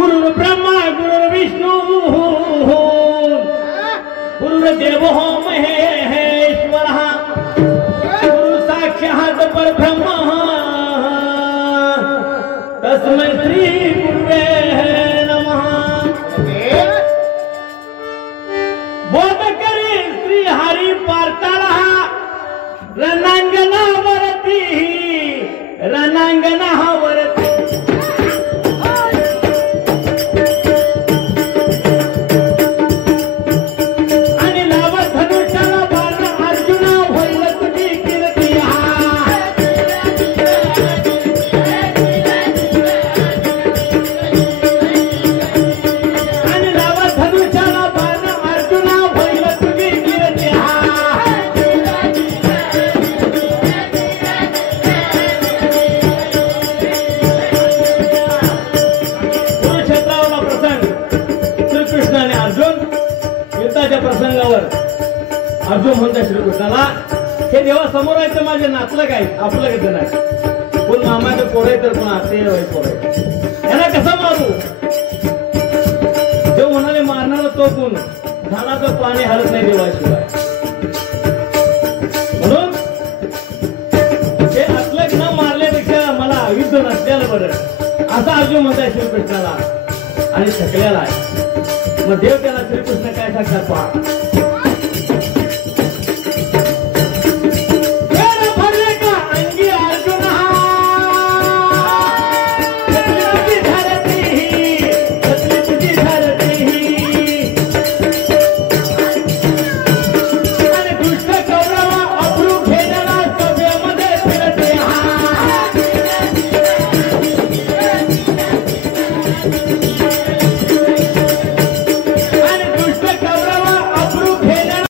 गुरुर्ब्रह्मा गुरुर्विष्णू गुरुर्देव महेश्वर गुरु साक्षात् परब्रह्म तस्मै श्री गुरुवे नमः। बोध करी श्री हरी पार्ताला रणांगणावरती रणांगणावरती प्रसंगावर अर्जुन म्हणता श्रीकृष्णाला हे देवा समोर आहे तर माझे नातलं काय आपलं कसं नाही कोण मामाचं पोरं तर कोण आते पोरं याला कसं मारू जो म्हणाले मारणारा तो कोण झाला तर पाणी हरत नाही देवाशिवाय म्हणून हे असलं न मारल्यापेक्षा मला युद्ध नसल्याला बरं असं अर्जुन म्हणताय श्रीकृष्णाला आणि थकलेला आहे। मग देव त्याला श्रीकृष्ण काय सांगतात पहा